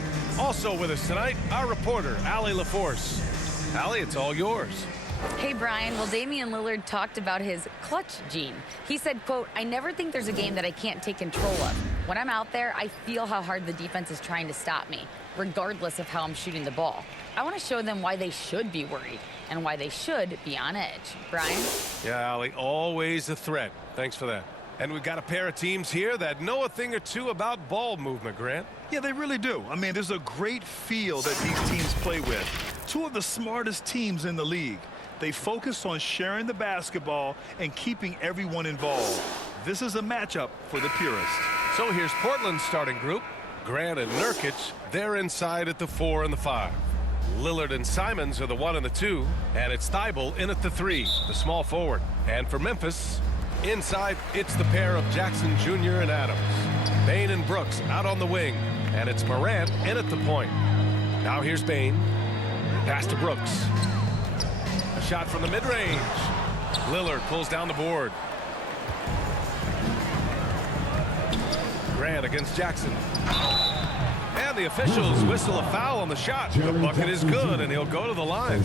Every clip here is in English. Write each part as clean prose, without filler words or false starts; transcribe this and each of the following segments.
Jackson. Also with us tonight, our reporter, Allie LaForce. Allie, it's all yours. Hey, Brian. Well, Damian Lillard talked about his clutch gene. He said, quote, "I never think there's a game that I can't take control of. When I'm out there, I feel how hard the defense is trying to stop me, regardless of how I'm shooting the ball. I want to show them why they should be worried and why they should be on edge." Brian? Yeah, Allie, always a threat. Thanks for that. And we've got a pair of teams here that know a thing or two about ball movement, Grant. Yeah, they really do. I mean, there's a great feel that these teams play with. Two of the smartest teams in the league. They focus on sharing the basketball and keeping everyone involved. This is a matchup for the purists. So here's Portland's starting group. Grant and Nurkic, they're inside at the 4 and the 5. Lillard and Simons are the 1 and the 2. And it's Thybulle in at the 3, the small forward. And for Memphis, inside, it's the pair of Jackson Jr. and Adams. Bane and Brooks out on the wing. And it's Morant in at the point. Now here's Bane. Pass to Brooks. A shot from the mid-range. Lillard pulls down the board. Grant against Jackson. And the officials whistle a foul on the shot. The bucket is good, and he'll go to the line.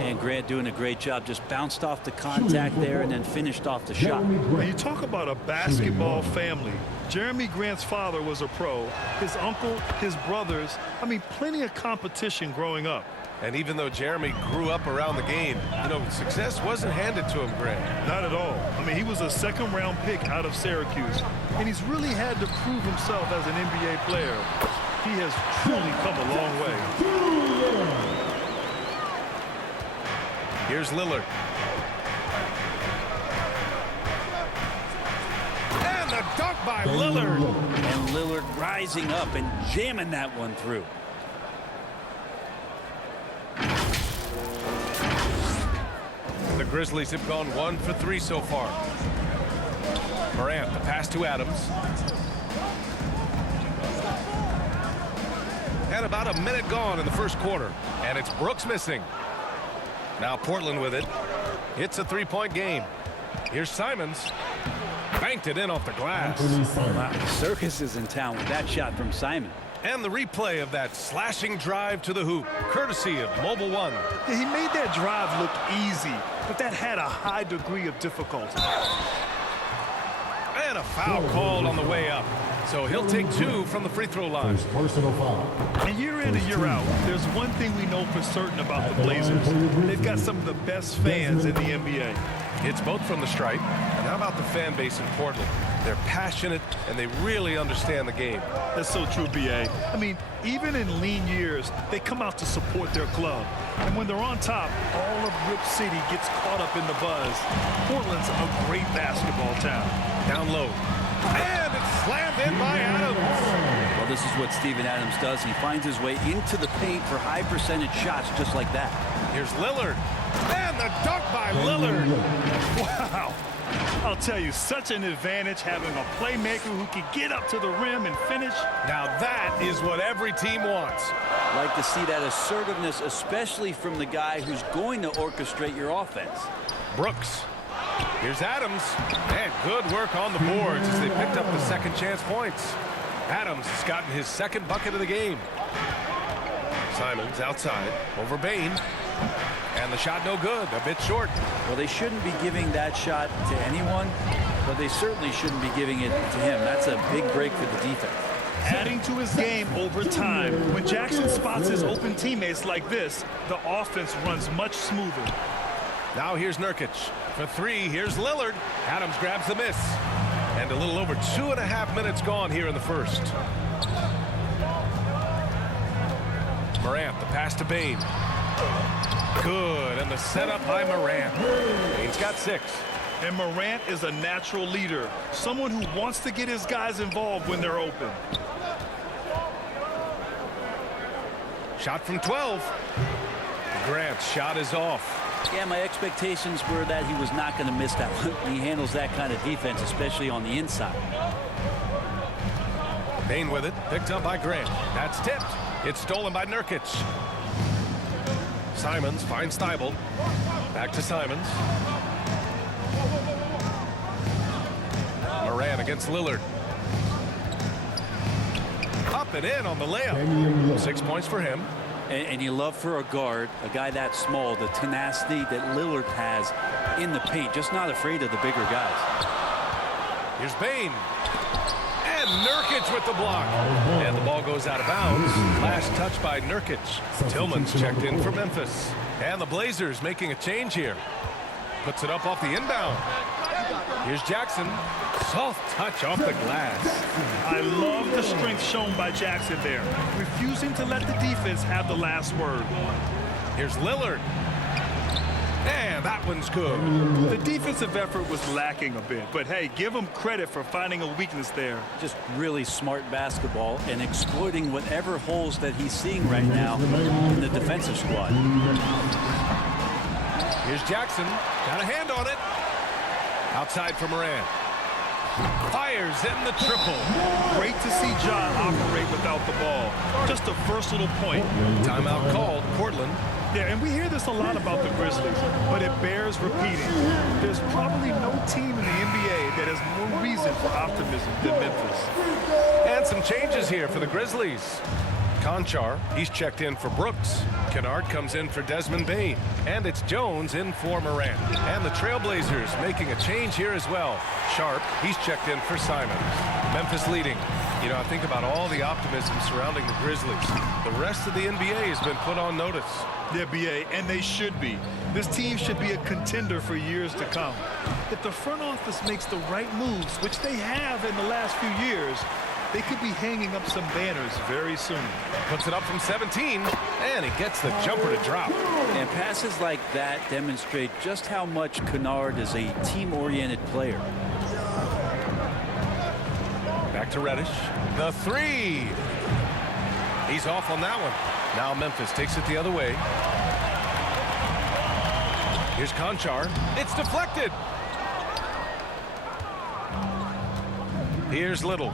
And Grant doing a great job. Just bounced off the contact there and then finished off the shot. When you talk about a basketball family, Jeremy Grant's father was a pro. His uncle, his brothers, I mean, plenty of competition growing up. And even though Jeremy grew up around the game, you know, success wasn't handed to him, Grant. Not at all. I mean, he was a second-round pick out of Syracuse, and he's really had to prove himself as an NBA player. He has truly come a long way. Here's Lillard. And the dunk by Lillard. And Lillard rising up and jamming that one through. The Grizzlies have gone 1 for 3 so far. Morant, the pass to Adams. And about a minute gone in the first quarter. And it's Brooks missing. Now Portland with it. It's a 3-point game. Here's Simons. Banked it in off the glass. Wow, the circus is in town with that shot from Simon. And the replay of that slashing drive to the hoop, courtesy of Mobile One. Yeah, he made that drive look easy, but that had a high degree of difficulty. And a foul called on the way up. So he'll take 2 from the free throw line. Personal foul. And year in and year out, there's one thing we know for certain about the Blazers. They've got some of the best fans in the NBA. It's both from the stripe. And how about the fan base in Portland? They're passionate, and they really understand the game. That's so true, B.A. I mean, even in lean years, they come out to support their club. And when they're on top, all of Rip City gets caught up in the buzz. Portland's a great basketball town. Down low. And it's slammed in by Adams. Well, this is what Steven Adams does. He finds his way into the paint for high percentage shots just like that. Here's Lillard. And the dunk by Lillard. Wow. I'll tell you, such an advantage having a playmaker who can get up to the rim and finish. Now that is what every team wants. Like to see that assertiveness, especially from the guy who's going to orchestrate your offense. Brooks. Here's Adams. And good work on the boards as they picked up the second chance points. Adams has gotten his second bucket of the game. Simons outside over Bane. And the shot no good, a bit short. Well, they shouldn't be giving that shot to anyone, but they certainly shouldn't be giving it to him. That's a big break for the defense. Adding to his game over time. When Jackson spots his open teammates like this, the offense runs much smoother. Now here's Nurkic. For 3, here's Lillard. Adams grabs the miss. And a little over 2.5 minutes gone here in the first. Morant, the pass to Bane. Good, and the setup by Morant. Bane's got 6. And Morant is a natural leader, someone who wants to get his guys involved when they're open. Shot from 12. Grant's shot is off. Yeah, my expectations were that he was not going to miss that one. He handles that kind of defense, especially on the inside. Bane with it, picked up by Grant. That's tipped. It's stolen by Nurkic. Simons finds Thybulle. Back to Simons. Morant against Lillard. Up and in on the layup. 6 points for him. And you love for a guard, a guy that small, the tenacity that Lillard has in the paint, just not afraid of the bigger guys. Here's Bane. And Nurkic with the block. And the ball goes out of bounds. Last touch by Nurkic. Tillman's checked in for Memphis. And the Blazers making a change here. Puts it up off the inbound. Here's Jackson. Soft touch off the glass. I love the strength shown by Jackson there, refusing to let the defense have the last word. Here's Lillard. And that one's good. The defensive effort was lacking a bit, but hey, give him credit for finding a weakness there. Just really smart basketball and exploiting whatever holes that he's seeing right now in the defensive squad. Here's Jackson. Got a hand on it. Outside for Moran. Fires in the triple. Great to see John operate without the ball. Just a versatile point. Timeout called. Portland. Yeah, and we hear this a lot about the Grizzlies, but it bears repeating. There's probably no team in the NBA that has more reason for optimism than Memphis. And some changes here for the Grizzlies. Conchar, he's checked in for Brooks. Kennard comes in for Desmond Bane. And it's Jones in for Morant. And the Trailblazers making a change here as well. Sharp, he's checked in for Simons. Memphis leading. You know, I think about all the optimism surrounding the Grizzlies. The rest of the NBA has been put on notice. The NBA, and they should be. This team should be a contender for years to come. If the front office makes the right moves, which they have in the last few years, they could be hanging up some banners very soon. Puts it up from 17, and he gets the jumper to drop. And passes like that demonstrate just how much Kennard is a team-oriented player. Back to Reddish. The three. He's off on that one. Now Memphis takes it the other way. Here's Conchar. It's deflected. Here's Little.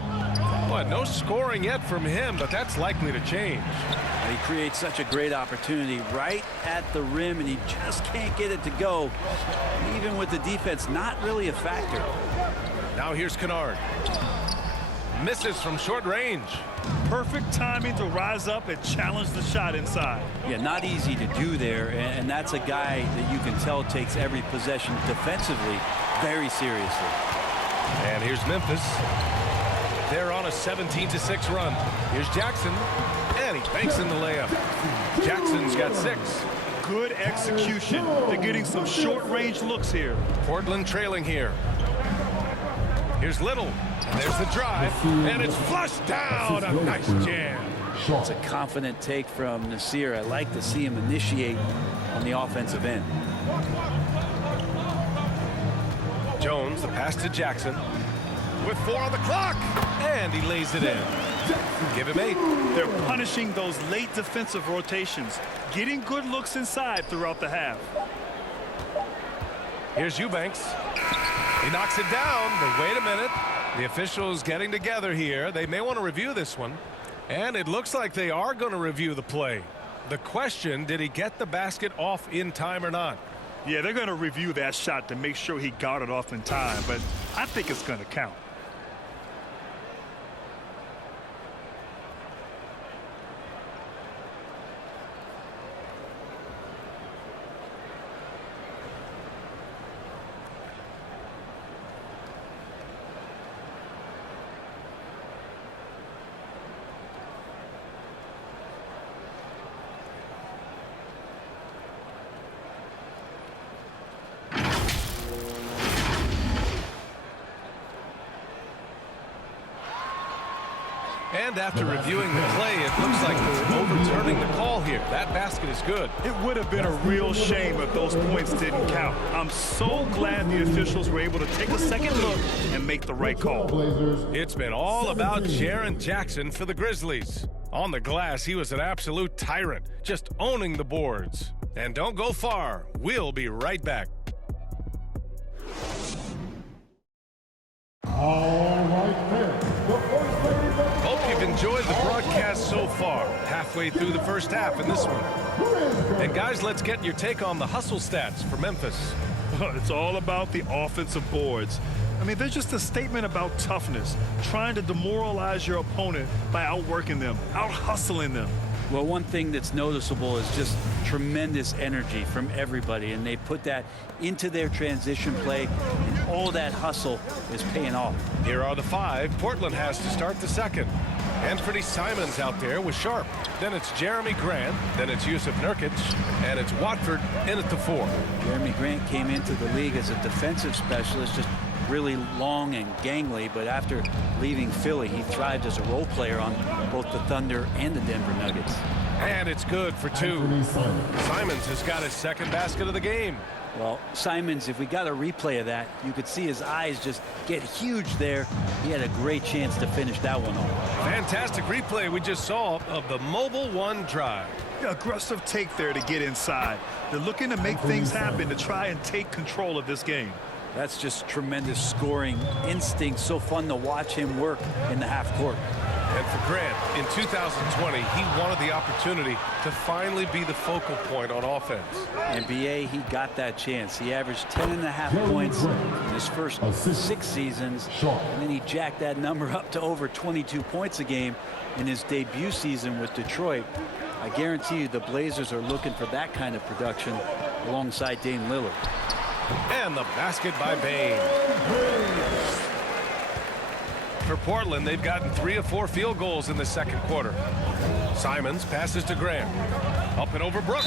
Well, no scoring yet from him, but that's likely to change. He creates such a great opportunity right at the rim, and he just can't get it to go. Even with the defense not really a factor. Now here's Kennard. Misses from short range. Perfect timing to rise up and challenge the shot inside. Yeah, not easy to do there, and that's a guy that you can tell takes every possession defensively very seriously. And here's Memphis. They're on a 17-6 run. Here's Jackson, and he banks in the layup. Jackson's got 6. Good execution. They're getting some short-range looks here. Portland trailing here. Here's Little, and there's the drive, and it's flushed down. A nice jam. It's a confident take from Nasir. I like to see him initiate on the offensive end. Jones, the pass to Jackson. With 4 on the clock, and he lays it in. Give him 8. They're punishing those late defensive rotations, getting good looks inside throughout the half. Here's Eubanks. He knocks it down, but wait a minute. The officials getting together here. They may want to review this one, and it looks like they are going to review the play. The question, did he get the basket off in time or not? Yeah, they're going to review that shot to make sure he got it off in time, but I think it's going to count. And after reviewing the play, it looks like they're overturning the call here. That basket is good. It would have been a real shame if those points didn't count. I'm so glad the officials were able to take a second look and make the right call. It's been all about Jaren Jackson for the Grizzlies. On the glass, he was an absolute tyrant, just owning the boards. And don't go far. We'll be right back. All right, then. Hope you've enjoyed the broadcast so far. Halfway through the first half in this one. And guys, let's get your take on the hustle stats for Memphis. It's all about the offensive boards. I mean, they're just a statement about toughness, trying to demoralize your opponent by outworking them, out-hustling them. Well, one thing that's noticeable is just tremendous energy from everybody, and they put that into their transition play, and all that hustle is paying off. Here are the 5. Portland has to start the second. Anthony Simons out there with Sharp. Then it's Jeremy Grant. Then it's Yusuf Nurkic. And it's Watford in at the 4. Jeremy Grant came into the league as a defensive specialist, just really long and gangly, but after leaving Philly, he thrived as a role player on both the Thunder and the Denver Nuggets. And it's good for 2. Simons has got his second basket of the game. Well, Simons, if we got a replay of that, you could see his eyes just get huge there. He had a great chance to finish that one off. Fantastic replay we just saw of the Mobile One drive. Yeah, aggressive take there to get inside. They're looking to make things happen to try and take control of this game. That's just tremendous scoring instinct. So fun to watch him work in the half court. And for Grant, in 2020, he wanted the opportunity to finally be the focal point on offense. And BA, he got that chance. He averaged 10.5 points in his first 6 seasons. And then he jacked that number up to over 22 points a game in his debut season with Detroit. I guarantee you the Blazers are looking for that kind of production alongside Dame Lillard. And the basket by Bane. For Portland, they've gotten 3 of 4 field goals in the second quarter. Simons passes to Grant. Up and over Brooks.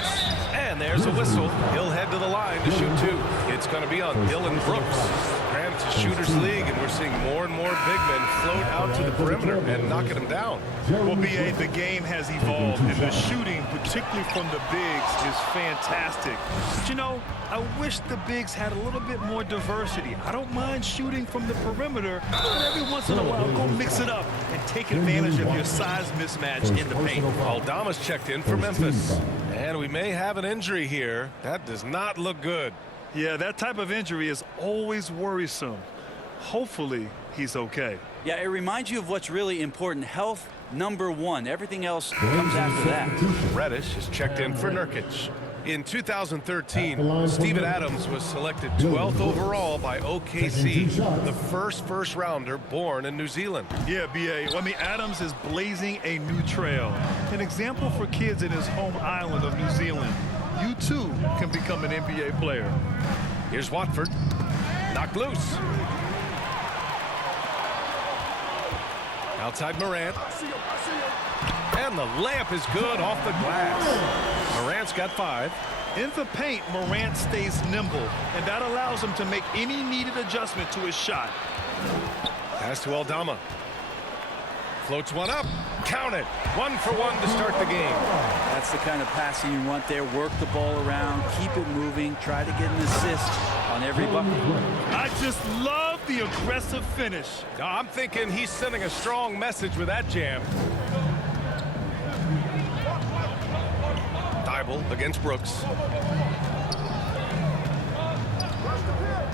And there's a whistle. He'll head to the line to shoot 2. It's going to be on Dylan Brooks. Grant's a shooter's league, and we're seeing more and more big men float out to the perimeter and knocking them down. Well, BA, the game has evolved, and the shooting, particularly from the bigs, is fantastic. But, you know, I wish the bigs had a little bit more diversity. I don't mind shooting from the perimeter, but every once in a while, go mix it up and take advantage of your size mismatch in the paint. Aldama's checked in for Memphis. And we may have an injury here. That does not look good. Yeah, that type of injury is always worrisome. Hopefully, he's okay. Yeah, it reminds you of what's really important. Health, number 1. Everything else comes after that. Reddish is checked in for Nurkic. In 2013, Steven Adams was selected 12th overall by OKC, the first rounder born in New Zealand. Yeah, BA. Well, I mean, Adams is blazing a new trail. An example for kids in his home island of New Zealand. You, too, can become an NBA player. Here's Watford. Knocked loose. Outside Morant. And the layup is good off the glass. Morant's got 5. In the paint, Morant stays nimble, and that allows him to make any needed adjustment to his shot. Pass to Aldama. Floats one up. Count it. 1 for 1 to start the game. That's the kind of passing you want there. Work the ball around, keep it moving, try to get an assist on every bucket. I just love the aggressive finish. I'm thinking he's sending a strong message with that jam. Thibault against Brooks.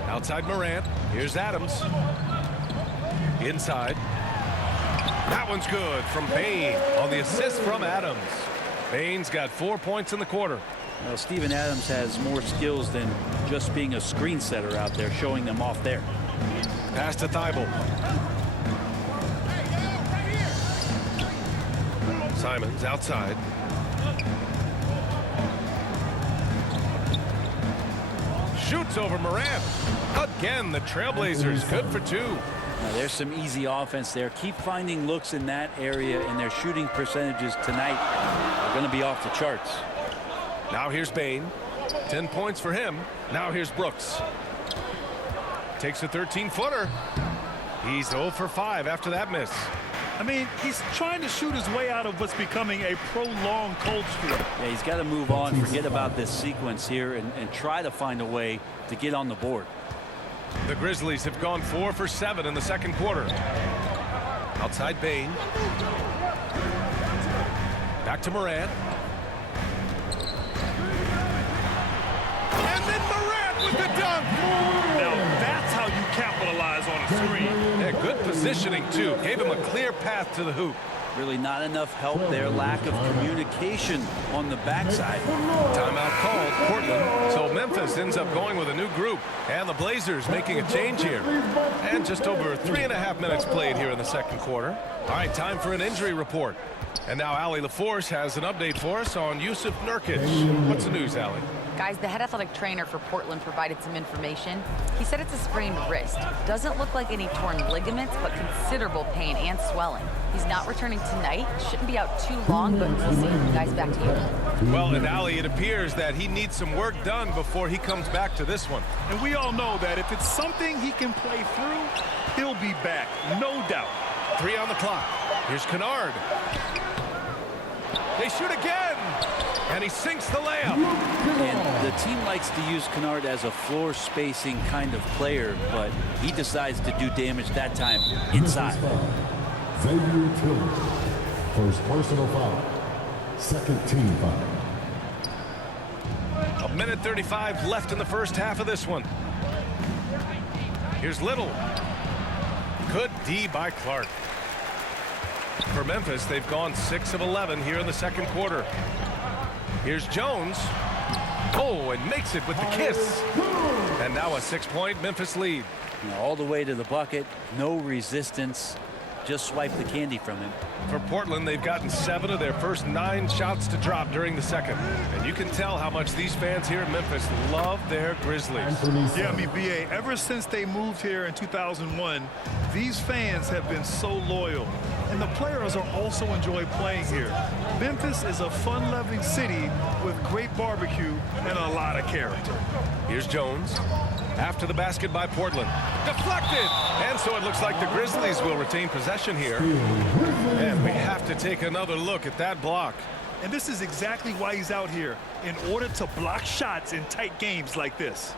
Outside Morant. Here's Adams. Inside. That one's good from Bane on the assist from Adams. Bane's got 4 points in the quarter. Well, Steven Adams has more skills than just being a screen setter out there, showing them off there. Pass to Thibault. Simons outside. Shoots over Morant. Again, the Trailblazers good for 2. Now, there's some easy offense there. Keep finding looks in that area, and their shooting percentages tonight are going to be off the charts. Now here's Bane. 10 points for him. Now here's Brooks. Takes a 13-footer. He's 0 for 5 after that miss. I mean, he's trying to shoot his way out of what's becoming a prolonged cold streak. Yeah, he's got to move on, forget about this sequence here, and try to find a way to get on the board. The Grizzlies have gone 4 for 7 in the second quarter. Outside Bane. Back to Morant. And then Morant with the dunk. Now that's how you capitalize on a screen. Yeah, good positioning, too. Gave him a clear path to the hoop. Really not enough help there. Lack of communication on the backside. Timeout called, Portland. So Memphis ends up going with a new group. And the Blazers making a change here. And just over 3.5 minutes played here in the second quarter. All right, time for an injury report. And now Allie LaForce has an update for us on Jusuf Nurkic. What's the news, Allie? Guys, the head athletic trainer for Portland provided some information. He said it's a sprained wrist. Doesn't look like any torn ligaments, but considerable pain and swelling. He's not returning tonight. Shouldn't be out too long, but we'll see. Guys, back to you. Well, and Allie, it appears that he needs some work done before he comes back to this one. And we all know that if it's something he can play through, he'll be back, no doubt. 3 on the clock. Here's Kennard. They shoot again, and he sinks the layup. And the team likes to use Kennard as a floor spacing kind of player, but he decides to do damage that time inside. Xavier Tillman, first personal foul, second team foul. 1:35 left in the first half of this one. Here's Little. Good D by Clark. For Memphis, they've gone 6 of 11 here in the second quarter. Here's Jones. Oh, and makes it with the kiss. And now a 6-point Memphis lead. All the way to the bucket, no resistance. Just swipe the candy from him. For Portland, they've gotten 7 of their first 9 shots to drop during the second. And you can tell how much these fans here in Memphis love their Grizzlies. Yeah, I mean, BA, ever since they moved here in 2001, these fans have been so loyal. And the players are also enjoy playing here. Memphis is a fun-loving city with great barbecue and a lot of character. Here's Jones. After the basket by Portland. Deflected! And so it looks like the Grizzlies will retain possession here. And we have to take another look at that block. And this is exactly why he's out here, in order to block shots in tight games like this.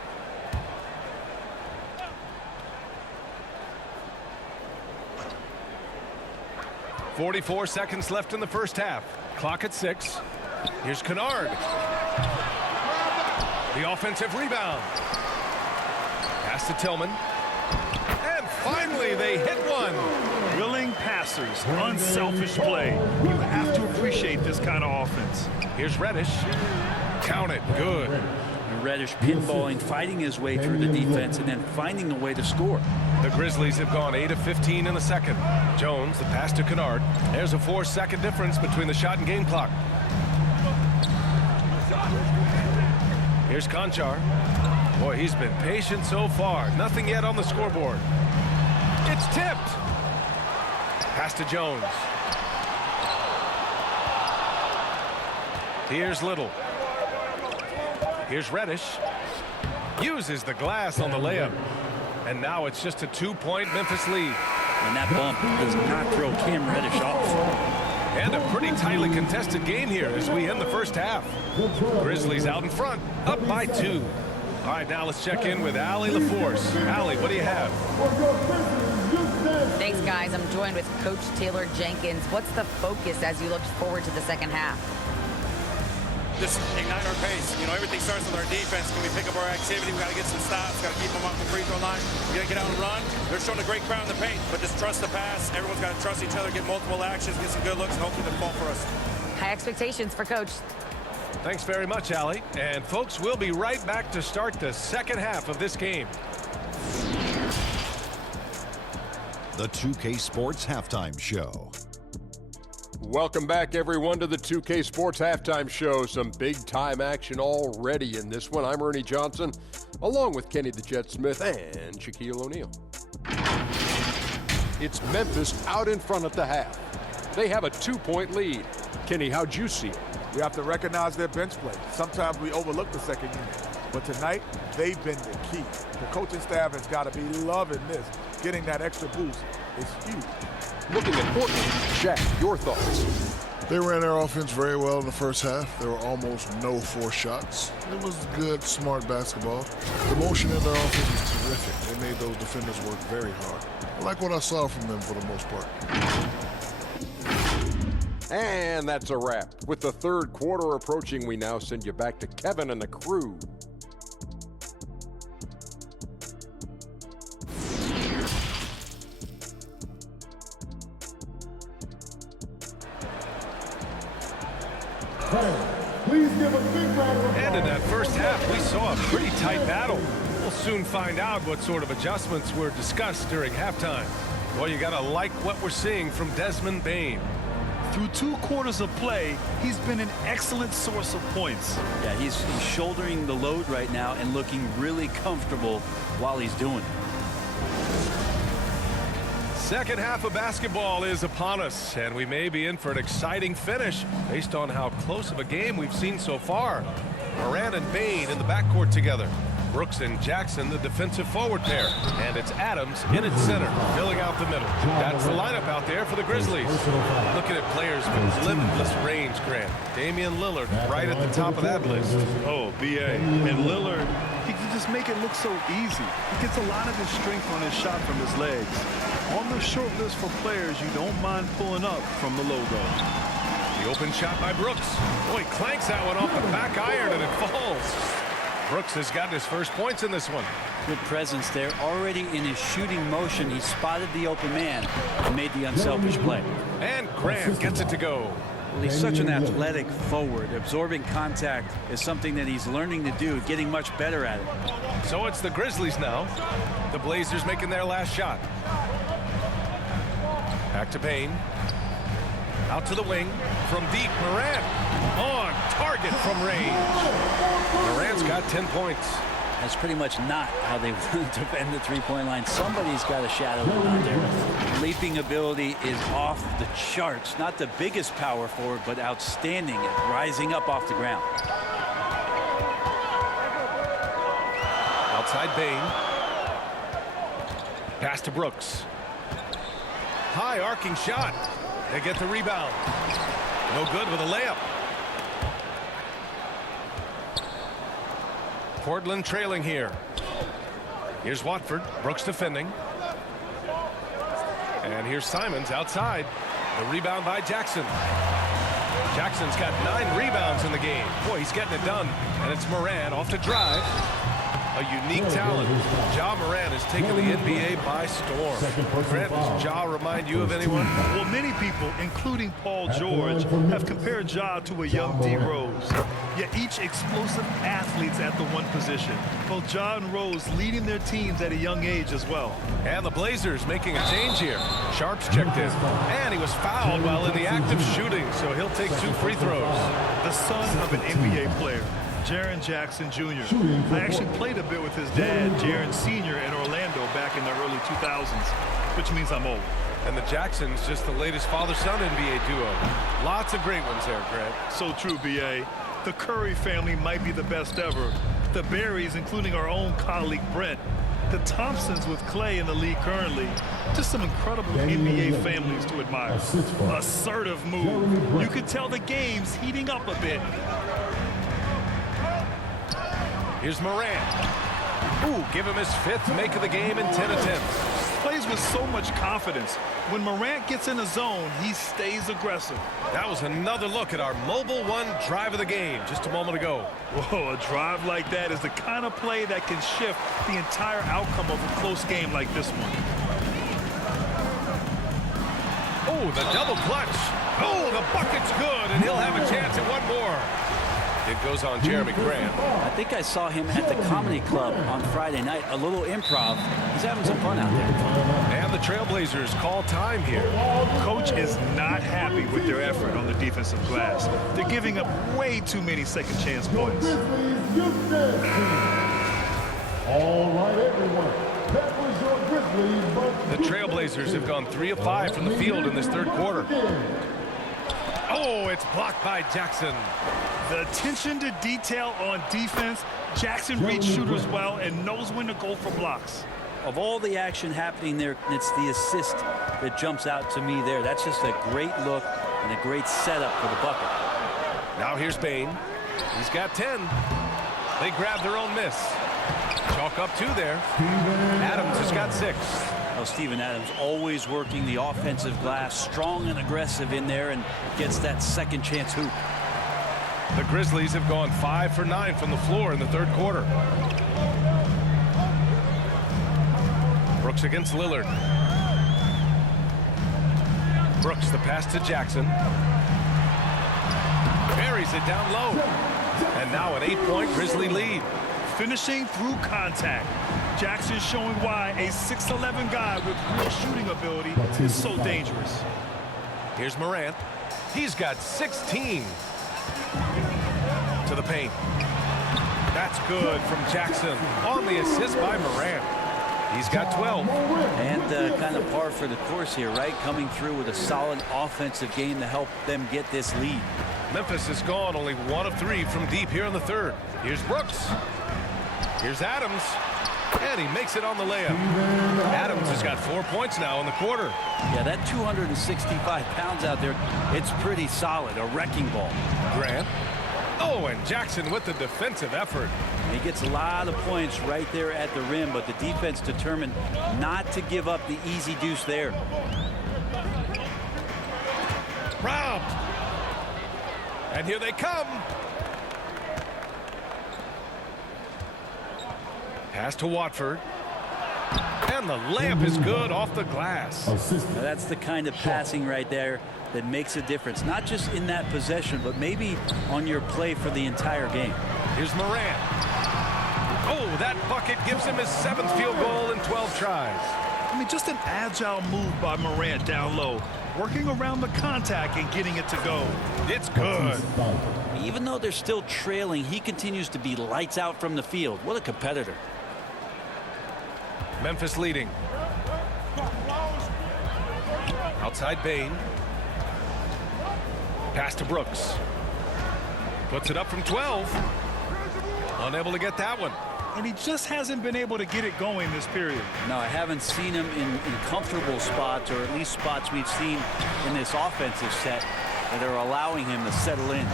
.44 seconds left in the first half. Clock at 6. Here's Kennard. The offensive rebound. Pass to Tillman. And finally, they hit one. Willing passers, unselfish play. You have to appreciate this kind of offense. Here's Reddish. Count it. Good. And Reddish pinballing, fighting his way through the defense, and then finding a way to score. The Grizzlies have gone 8 of 15 in the second. Jones, the pass to Kennard. There's a 4-second difference between the shot and game clock. Here's Konchar. Boy, he's been patient so far. Nothing yet on the scoreboard. It's tipped. Pass to Jones. Here's Little. Here's Reddish. Uses the glass on the layup. And now it's just a 2-point Memphis lead. And that bump does not throw Cam Reddish off. And a pretty tightly contested game here as we end the first half. Grizzlies out in front, up by 2. All right, now let's check in with Allie LaForce. Allie, what do you have? Thanks, guys. I'm joined with Coach Taylor Jenkins. What's the focus as you look forward to the second half? Just ignite our pace. You know, everything starts with our defense. Can we pick up our activity? We got to get some stops. Got to keep them off the free throw line. We got to get out and run. They're showing a great crowd in the paint, but just trust the pass. Everyone's got to trust each other, get multiple actions, get some good looks, and hopefully they'll fall for us. High expectations for Coach. Thanks very much, Allie. And folks, we'll be right back to start the second half of this game. The 2K Sports Halftime Show. Welcome back, everyone, to the 2K Sports Halftime Show. Some big-time action already in this one. I'm Ernie Johnson, along with Kenny the Jet Smith and Shaquille O'Neal. It's Memphis out in front at the half. They have a 2-point lead. Kenny, how'd you see it? We have to recognize their bench play. Sometimes we overlook the second unit. But tonight, they've been the key. The coaching staff has got to be loving this. Getting that extra boost is huge. Looking at Portland, Shaq, your thoughts? They ran their offense very well in the first half. There were almost no forced shots. It was good, smart basketball. The motion in their offense was terrific. They made those defenders work very hard. I like what I saw from them for the most part. And that's a wrap. With the third quarter approaching, we now send you back to Kevin and the crew. Please give a big round of applause. And in that first half, we saw a pretty tight battle. We'll soon find out what sort of adjustments were discussed during halftime. Well, you gotta like what we're seeing from Desmond Bane. Through 2 quarters of play, he's been an excellent source of points. Yeah, he's shouldering the load right now and looking really comfortable while he's doing it. Second half of basketball is upon us, and we may be in for an exciting finish based on how close of a game we've seen so far. Morant and Bane in the backcourt together. Brooks and Jackson, the defensive forward pair. And it's Adams in its center, filling out the middle. That's the lineup out there for the Grizzlies. Looking at players with limitless range, Grant. Damian Lillard right at the top of that list. Oh, B.A. And Lillard, he can just make it look so easy. He gets a lot of his strength on his shot from his legs. On the short list for players you don't mind pulling up from the logo. The open shot by Brooks. Oh, he clanks that one off the back iron and it falls. Brooks has gotten his first points in this one. Good presence there. Already in his shooting motion, he spotted the open man and made the unselfish play. And Grant gets it to go. Well, he's such an athletic forward. Absorbing contact is something that he's learning to do, getting much better at it. So it's the Grizzlies now. The Blazers making their last shot. Back to Bane. Out to the wing. From deep, Morant. On target from range. Morant's got 10 points. That's pretty much not how they want to defend the three-point line. Somebody's got to shadow him out there. Leaping ability is off the charts. Not the biggest power forward, but outstanding at rising up off the ground. Outside Bane. Pass to Brooks. High arcing shot. They get the rebound. No good with a layup. Portland trailing here. Here's Watford. Brooks defending. And here's Simons outside. The rebound by Jackson. Jackson's got 9 rebounds in the game. Boy, he's getting it done. And it's Morant off to drive. A unique talent. Ja Morant has taken the NBA by storm. Grant, does Ja remind you of anyone? Well, many people, including Paul George, have compared Ja to a young D. Rose. Yet each explosive athletes at the one position. Both Ja and Rose leading their teams at a young age as well. And the Blazers making a change here. Sharps checked in. And he was fouled while in the act of shooting, so he'll take 2 free throws. The son of an NBA player, Jaren Jackson Jr. I actually played a bit with his dad, Jaren Sr. in Orlando back in the early 2000s, which means I'm old. And the Jacksons, just the latest father-son NBA duo. Lots of great ones there, Grant. So true, B.A. The Curry family might be the best ever. The Berrys, including our own colleague Brent. The Thompsons with Clay in the league currently. Just some incredible NBA families to admire. Assertive move. You could tell the game's heating up a bit. Here's Morant. Ooh, give him his 5th make of the game in 10 attempts. Plays with so much confidence. When Morant gets in a zone, he stays aggressive. That was another look at our Mobile One drive of the game just a moment ago. Whoa, a drive like that is the kind of play that can shift the entire outcome of a close game like this one. Oh, the double clutch. Oh, the bucket's good, and he'll have a chance at one more. It goes on Jeremy Grant. I think I saw him at the Comedy Club on Friday night. A little improv. He's having some fun out there. And the Trailblazers call time here. Coach is not happy with their effort on the defensive glass. They're giving up way too many second chance points. All right, everyone. That was your Grizzlies. The Trailblazers have gone 3 of 5 from the field in this third quarter. Oh, it's blocked by Jackson. The attention to detail on defense. Jackson reads shooters well and knows when to go for blocks. Of all the action happening there, it's the assist that jumps out to me there. That's just a great look and a great setup for the bucket. Now here's Bane. He's got 10. They grab their own miss. Chalk up 2 there. Adams has got 6. Well, Steven Adams always working the offensive glass, strong and aggressive in there, and gets that second chance hoop. The Grizzlies have gone 5 for 9 from the floor in the third quarter. Brooks against Lillard. Brooks, the pass to Jackson. Buries lays it down low. And now an 8-point Grizzly lead. Finishing through contact. Jackson showing why a 6'11" guy with real shooting ability is so dangerous. Here's Morant. He's got 16. To the paint. That's good from Jackson on the assist by Morant. He's got 12. And kind of par for the course here, right? Coming through with a solid offensive game to help them get this lead. Memphis has gone only 1 of 3 from deep here in the third. Here's Brooks. Here's Adams. And he makes it on the layup. Adams has got 4 points now in the quarter. Yeah, that 265 pounds out there, it's pretty solid. A wrecking ball. Grant. Oh, and Jackson with the defensive effort. He gets a lot of points right there at the rim, but the defense determined not to give up the easy deuce there. Robbed. And here they come. Pass to Watford. And the layup is good off the glass. Now that's the kind of passing right there that makes a difference, not just in that possession, but maybe on your play for the entire game. Here's Morant. Oh, that bucket gives him his 7th field goal in 12 tries. I mean, just an agile move by Morant down low, working around the contact and getting it to go. It's good. Even though they're still trailing, he continues to be lights out from the field. What a competitor. Memphis leading. Outside Bane. Pass to Brooks. Puts it up from 12. Unable to get that one. And he just hasn't been able to get it going this period. No, I haven't seen him in comfortable spots, or at least spots we've seen in this offensive set that are allowing him to settle in.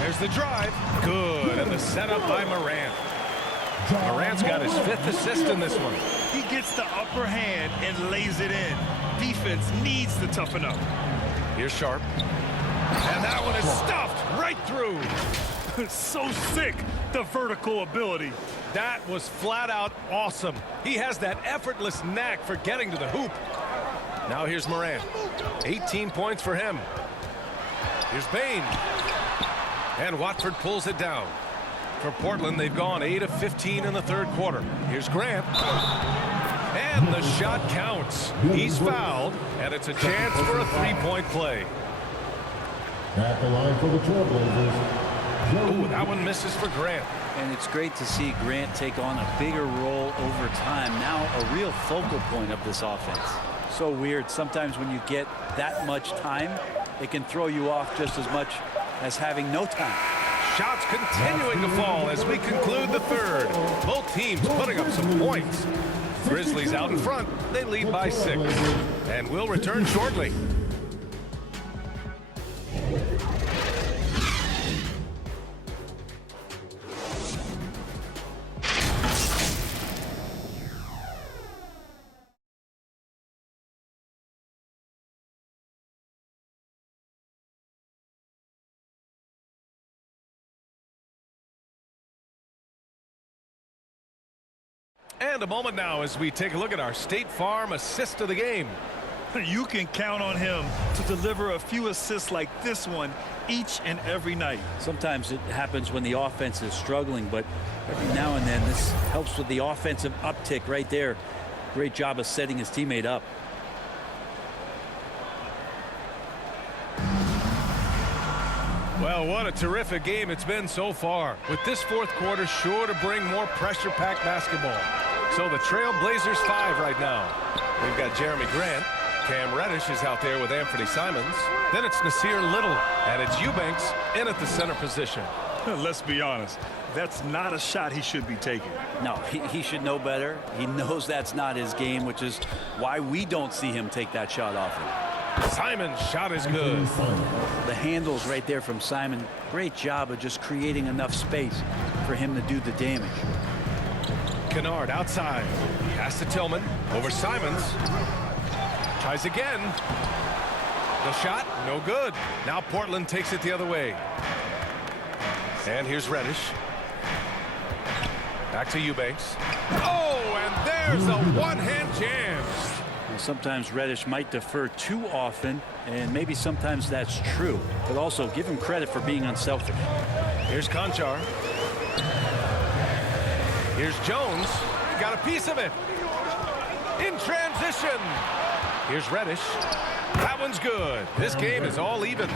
There's the drive. Good. And the setup by Morant. Morant's got his 5th assist in this one. He gets the upper hand and lays it in. Defense needs to toughen up. Here's Sharp. And that one is stuffed right through. So sick, the vertical ability. That was flat out awesome. He has that effortless knack for getting to the hoop. Now here's Morant. 18 points for him. Here's Bane. And Watford pulls it down. For Portland, they've gone 8 of 15 in the third quarter. Here's Grant. And the shot counts. He's fouled, and it's a chance for a 3-point play. At the line for the Trailblazers. Ooh, that one misses for Grant. And it's great to see Grant take on a bigger role over time. Now a real focal point of this offense. So weird. Sometimes when you get that much time, it can throw you off just as much as having no time. Shots continuing to fall as we conclude the third. Both teams putting up some points. Grizzlies out in front. They lead by 6. And we'll return shortly. And a moment now as we take a look at our State Farm assist of the game. You can count on him to deliver a few assists like this one each and every night. Sometimes it happens when the offense is struggling, but every now and then this helps with the offensive uptick right there. Great job of setting his teammate up. Well, what a terrific game it's been so far. With this fourth quarter sure to bring more pressure-packed basketball. So the Trailblazers 5 right now. We've got Jeremy Grant. Cam Reddish is out there with Anthony Simons. Then it's Nasir Little. And it's Eubanks in at the center position. Let's be honest. That's not a shot he should be taking. No, he should know better. He knows that's not his game, which is why we don't see him take that shot often. Simon's shot is good. The handles right there from Simon. Great job of just creating enough space for him to do the damage. Kennard outside. Pass to Tillman. Over Simons. Tries again. The shot, no good. Now Portland takes it the other way. And here's Reddish. Back to Eubanks. Oh, and there's a one-hand jam. Sometimes Reddish might defer too often, and maybe sometimes that's true, but also give him credit for being unselfish. Here's Conchar. Here's Jones. Got a piece of it. In transition. Here's Reddish. That one's good. This game is all even.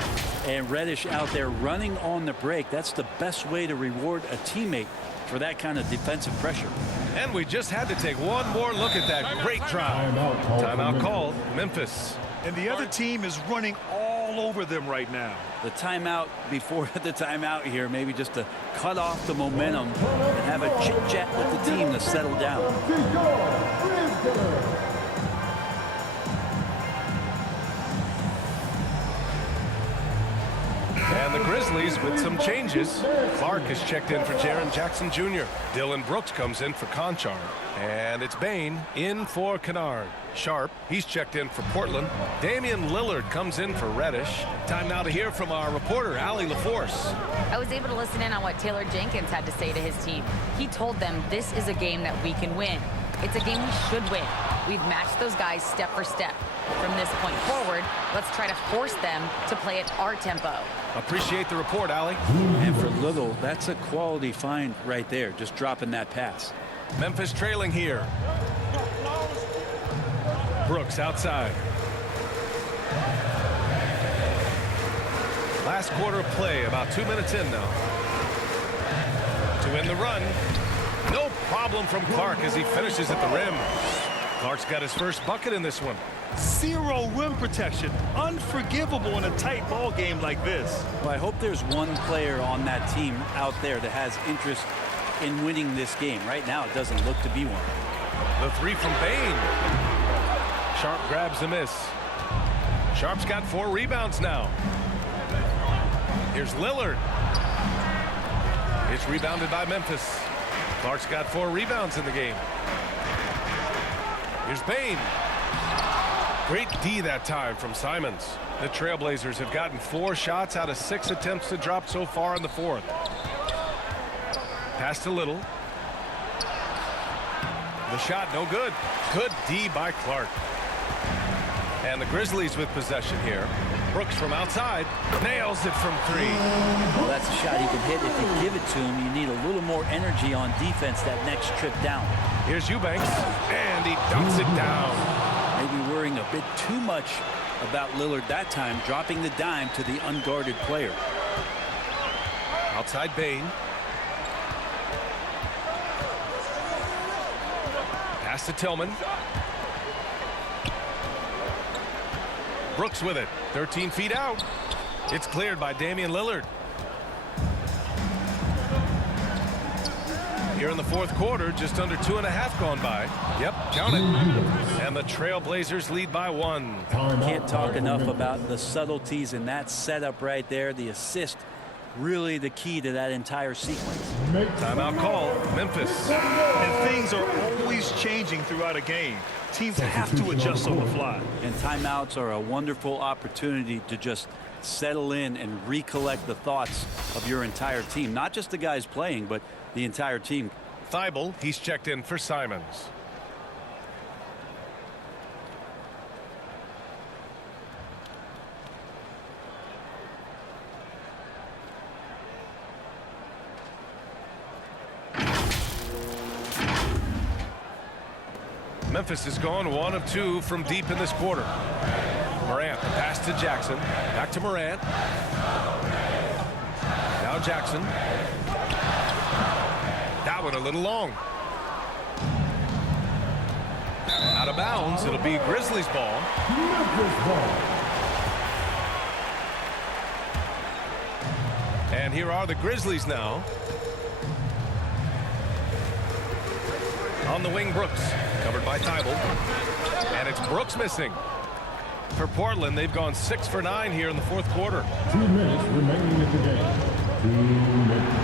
And Reddish out there running on the break. That's the best way to reward a teammate for that kind of defensive pressure. And we just had to take one more look at that great drive. Timeout called. Memphis. And the other team is running all over them right now. The timeout before the timeout here, maybe just to cut off the momentum and have a chit-chat with the team to settle down. And the Grizzlies with some changes. Clark is checked in for Jaren Jackson Jr. Dylan Brooks comes in for Conchar. And it's Bane in for Kennard. Sharp, he's checked in for Portland. Damian Lillard comes in for Reddish. Time now to hear from our reporter, Allie LaForce. I was able to listen in on what Taylor Jenkins had to say to his team. He told them this is a game that we can win. It's a game we should win. We've matched those guys step for step. From this point forward, let's try to force them to play at our tempo. Appreciate the report, Allie. And for Little, that's a quality find right there, just dropping that pass. Memphis trailing here. Brooks outside. Last quarter of play, about 2 minutes in now. To win the run. No problem from Clark as he finishes at the rim. Clark's got his first bucket in this one. Zero rim protection. Unforgivable in a tight ball game like this. Well, I hope there's one player on that team out there that has interest in winning this game. Right now, it doesn't look to be one. The three from Bane. Sharp grabs the miss. Sharp's got 4 rebounds now. Here's Lillard. It's rebounded by Memphis. Clark's got 4 rebounds in the game. Here's Bane. Great D that time from Simons. The Trailblazers have gotten 4 shots out of 6 attempts to drop so far in the fourth. Pass to Little. The shot no good. Good D by Clark. And the Grizzlies with possession here. Brooks from outside nails it from 3. Well, that's a shot he can hit. If you give it to him, you need a little more energy on defense that next trip down. Here's Eubanks, and he dunks it down. Maybe worrying a bit too much about Lillard that time, dropping the dime to the unguarded player. Outside Bane. Pass to Tillman. Brooks with it. 13 feet out. It's cleared by Damian Lillard. Here in the fourth quarter, just under 2.5 gone by. Yep, count it. And the Trailblazers lead by 1. Can't talk enough about the subtleties in that setup right there. The assist, really the key to that entire sequence. Timeout call, Memphis. And things are always changing throughout a game. Teams have to adjust on the fly. And timeouts are a wonderful opportunity to just settle in and recollect the thoughts of your entire team. Not just the guys playing, but the entire team. Thibault, he's checked in for Simons. Memphis has gone 1 of 2 from deep in this quarter. Morant, the pass to Jackson. Back to Morant. Now Jackson. That one a little long. Out of bounds. It'll be Grizzlies ball. And here are the Grizzlies now. On the wing, Brooks. Covered by Thibault. And it's Brooks missing. For Portland, they've gone 6 for 9 here in the fourth quarter. 2 minutes remaining in the game. 2 minutes.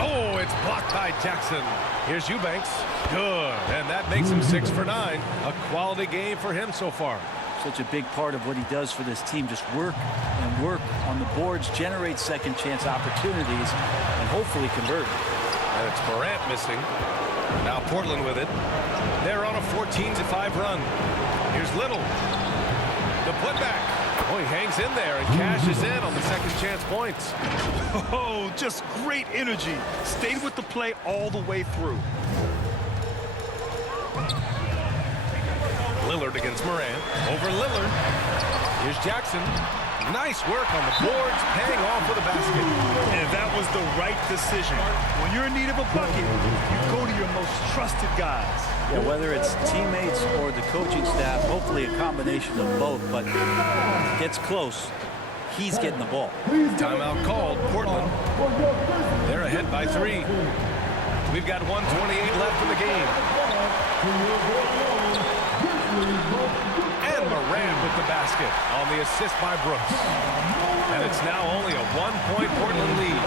Oh, it's blocked by Jackson. Here's Eubanks. Good. And that makes him 6 for 9. A quality game for him so far. Such a big part of what he does for this team. Just work and work on the boards, generate second chance opportunities, and hopefully convert. And it's Morant missing. Now Portland with it. They're on a 14-5 run. Here's Little. The putback. Oh, he hangs in there and cashes in on the second chance points. Oh, just great energy. Stayed with the play all the way through. Lillard against Morant. Over Lillard. Here's Jackson. Nice work on the boards, paying off with a basket. And that was the right decision. When you're in need of a bucket, you go to your most trusted guys. Yeah, whether it's teammates or the coaching staff, hopefully a combination of both, but if it gets close, he's getting the ball. Timeout called. Portland. They're ahead by 3. We've got 1:28 left in the game. And Morant with the basket on the assist by Brooks. And it's now only a 1-point Portland lead.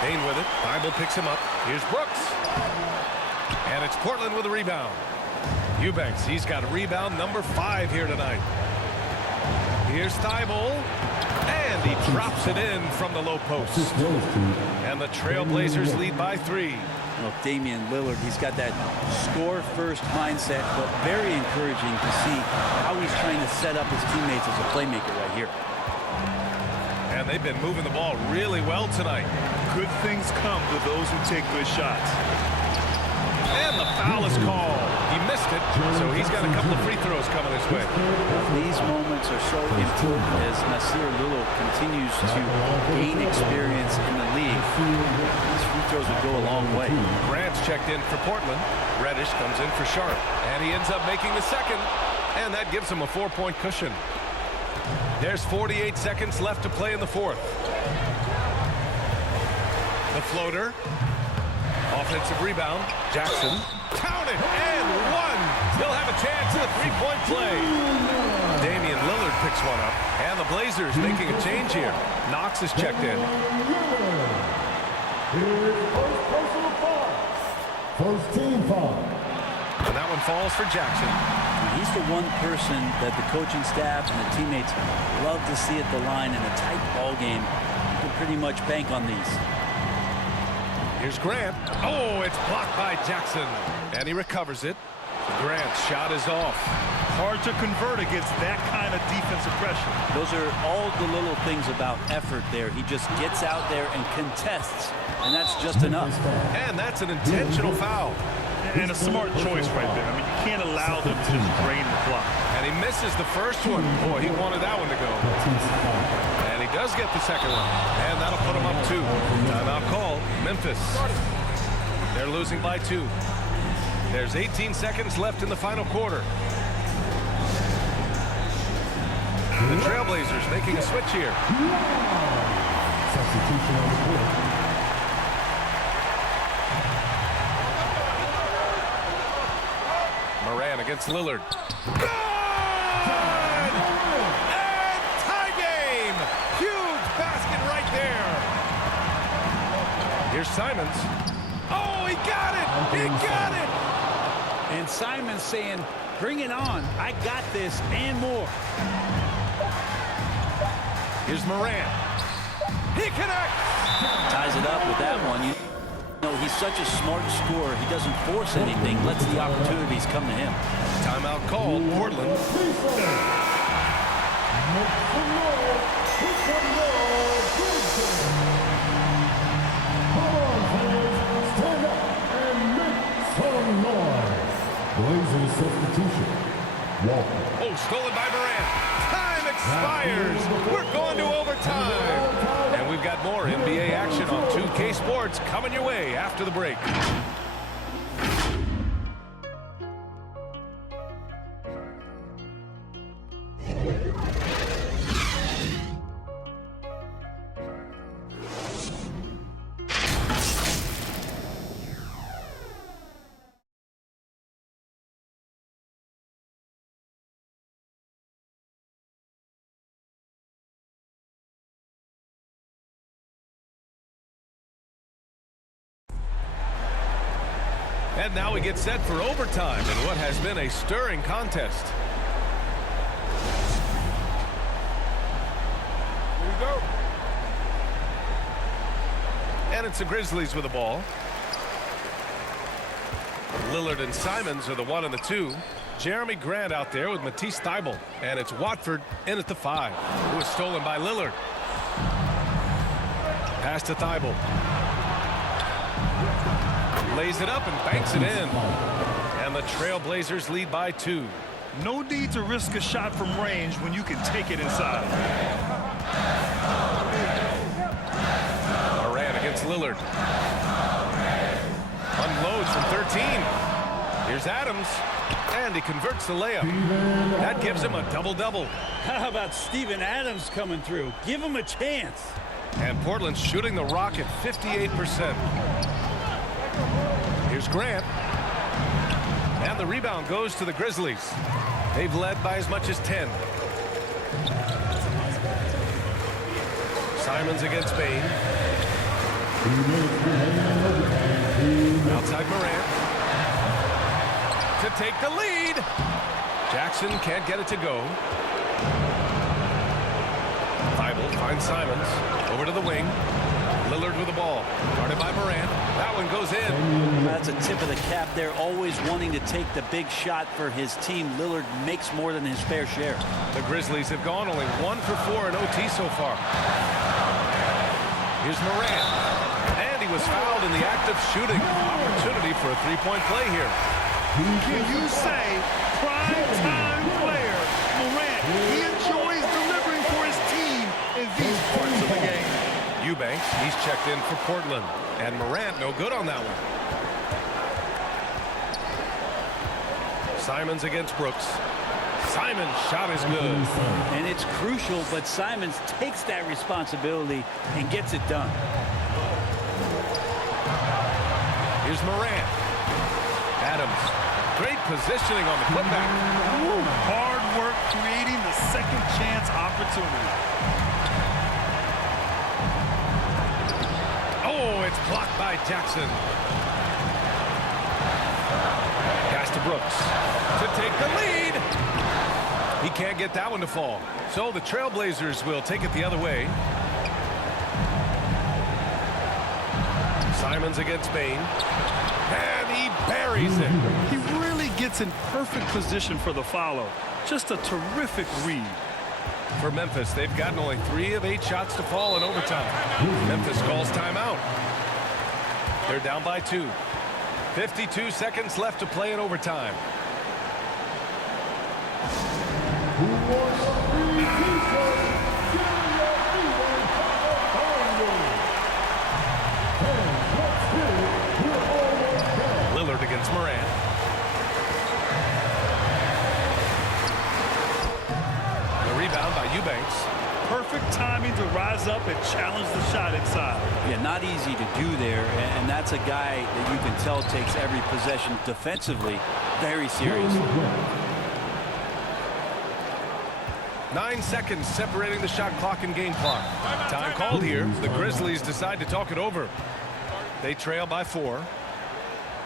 Payne with it. Thibault picks him up. Here's Brooks. And it's Portland with a rebound. Eubanks, he's got a rebound number 5 here tonight. Here's Thibault. And he drops it in from the low post. And the Trailblazers lead by 3. Well, Damian Lillard, he's got that score-first mindset, but very encouraging to see how he's trying to set up his teammates as a playmaker right here. And they've been moving the ball really well tonight. Good things come to those who take good shots. And the foul is called. He missed it, so he's got a couple of free throws coming his way. These moments are so important as Nasir Little continues to gain experience in the league. These free throws would go a long way. Grant's checked in for Portland. Reddish comes in for Sharp. And he ends up making the second. And that gives him a 4-point cushion. There's 48 seconds left to play in the 4th. The floater. Offensive rebound. Jackson. Count it. And 1. He'll have a chance at a 3-point play. Damian Lillard picks one up. And the Blazers making a change here. Knox is checked in. First team foul. And that one falls for Jackson. He's the one person that the coaching staff and the teammates love to see at the line in a tight ball game. You can pretty much bank on these. Here's Grant. Oh, it's blocked by Jackson. And he recovers it. Grant's shot is off. Hard to convert against that kind of defensive pressure. Those are all the little things about effort there. He just gets out there and contests, and that's just enough. And that's an intentional foul. And a smart choice right there. I mean, you can't allow them to just drain the clock. And he misses the first one. Boy, he wanted that one to go. And he does get the second one. And that'll put him up 2. Timeout call. Memphis. They're losing by 2. There's 18 seconds left in the final quarter. The Trailblazers making a switch here. Substitution on the court. Morant against Lillard. Good! And tie game! Huge basket right there. Here's Simons. Oh, he got it! He got it! And Simons saying, bring it on. I got this and more. Here's Morant. He connects! Ties it up with that one. You know, he's such a smart scorer. He doesn't force anything, lets the opportunities come to him. Timeout called. Portland. Stand up and make some noise. Blazers substitution. Walker. Oh, stolen by Morant. Time expires. We're going to overtime. And we've got more NBA action on 2K Sports coming your way after the break. And now we get set for overtime in what has been a stirring contest. Here we go. And it's the Grizzlies with the ball. Lillard and Simons are the 1 and the 2. Jeremy Grant out there with Matisse Thybulle. And it's Watford in at the 5. It was stolen by Lillard. Pass to Thybulle. Lays it up and banks it in. And the Trailblazers lead by 2. No need to risk a shot from range when you can take it inside. Morant against Lillard. Unloads from 13. Here's Adams. And he converts the layup. That gives him a double-double. How about Steven Adams coming through? Give him a chance. And Portland's shooting the rock at 58%. Here's Grant. And the rebound goes to the Grizzlies. They've led by as much as 10. Simons against Bain. Outside Morant. To take the lead. Jackson can't get it to go. Thybulle finds Simons. Over to the wing. Lillard with the ball. Guarded by Morant. That one goes in. That's a tip of the cap there. Always wanting to take the big shot for his team. Lillard makes more than his fair share. The Grizzlies have gone only 1 for 4 in OT so far. Here's Morant. And he was fouled in the act of shooting. Opportunity for a three-point play here. Can you say prime-time player Morant? He enjoys delivering for his team in these parts of the game. Eubanks, he's checked in for Portland. And Morant, no good on that one. Simons against Brooks. Simons' shot is good. And it's crucial, but Simons takes that responsibility and gets it done. Here's Morant. Adams. Great positioning on the putback. Hard work creating the second chance opportunity. Oh, it's blocked by Jackson. Pass to Brooks to take the lead. He can't get that one to fall. So the Trailblazers will take it the other way. Simons against Bain. And he buries it. He really gets in perfect position for the follow. Just a terrific read. For Memphis, they've gotten only 3 of 8 shots to fall in overtime. Memphis calls timeout. They're down by 2. 52 seconds left to play in overtime. Lillard against Morant. The rebound by Eubanks. Perfect timing to rise up and challenge the shot inside. Yeah, not easy to do there, and that's a guy that you can tell takes every possession defensively very seriously. 9 seconds separating the shot clock and game clock. Time called here. The Grizzlies decide to talk it over. They trail by 4.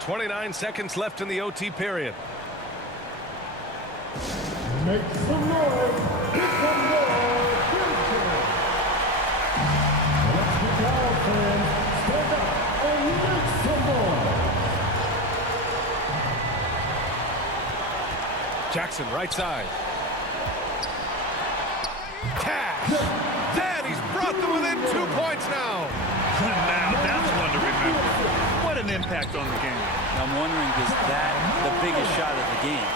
29 seconds left in the OT period. Make some noise. Make some noise. Let's get down, fans. Stand up and make some noise. Jackson, right side. Cash. Then he's brought them within 2 points now. Now that's one to remember. What an impact on the game. I'm wondering, is that the biggest shot of the game?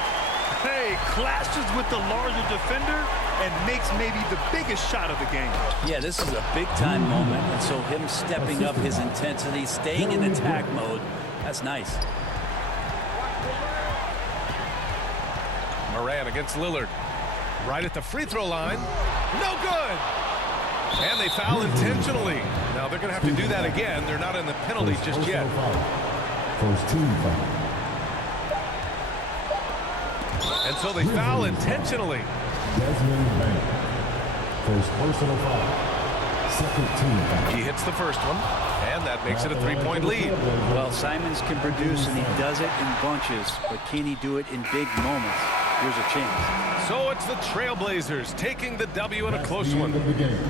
Hey, clashes with the larger defender and makes maybe the biggest shot of the game. Yeah, this is a big-time moment, and so him stepping up his intensity, staying in attack mode, that's nice. Morant against Lillard. Right at the free throw line. No good. And they foul intentionally. Now they're going to have to do that again. They're not in the penalty just yet. First team foul. And so they foul intentionally. Desmond Bain. First personal foul. Second team foul. He hits the first one, and that makes it a 3-point lead. Well, Simons can produce, and he does it in bunches, but can he do it in big moments? here's a chance. So it's the Trailblazers taking the W in a close one.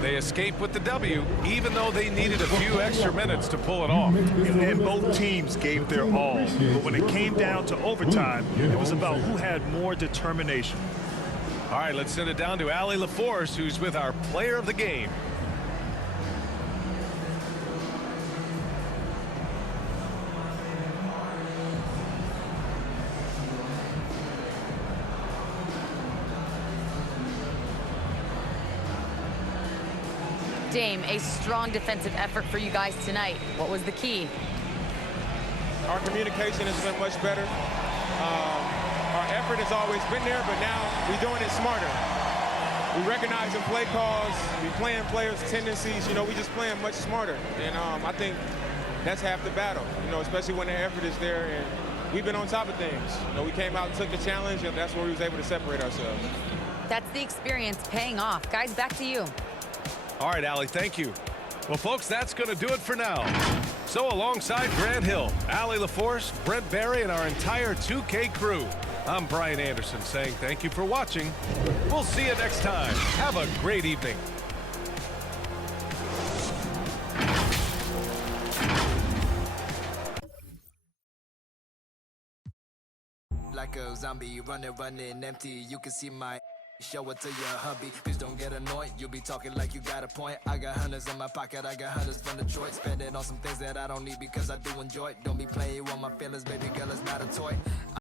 They escape with the W, even though they needed a few extra minutes to pull it off. And both teams gave their all. But when it came down to overtime, it was about who had more determination. All right, let's send it down to Allie LaForce, who's with our player of the game. Dame, a strong defensive effort for you guys tonight. What was the key? Our communication has been much better. Our effort has always been there, but now we're doing it smarter. We recognizing play calls, we playing players' tendencies. You know, we just playing much smarter. And I think that's half the battle, you know, especially when the effort is there. And we've been on top of things. You know, we came out and took the challenge, and that's where we was able to separate ourselves. That's the experience paying off. Guys, back to you. All right, Allie, thank you. Well, folks, that's going to do it for now. So alongside Grant Hill, Allie LaForce, Brent Barry, and our entire 2K crew, I'm Brian Anderson saying thank you for watching. We'll see you next time. Have a great evening. Like a zombie, running empty. You can see my show it to your hubby. Please don't get annoyed. You be talking like you got a point. I got hundreds in my pocket. I got hundreds from Detroit. Spend it on some things that I don't need because I do enjoy it. Don't be playing with my feelings, baby girl. It's not a toy.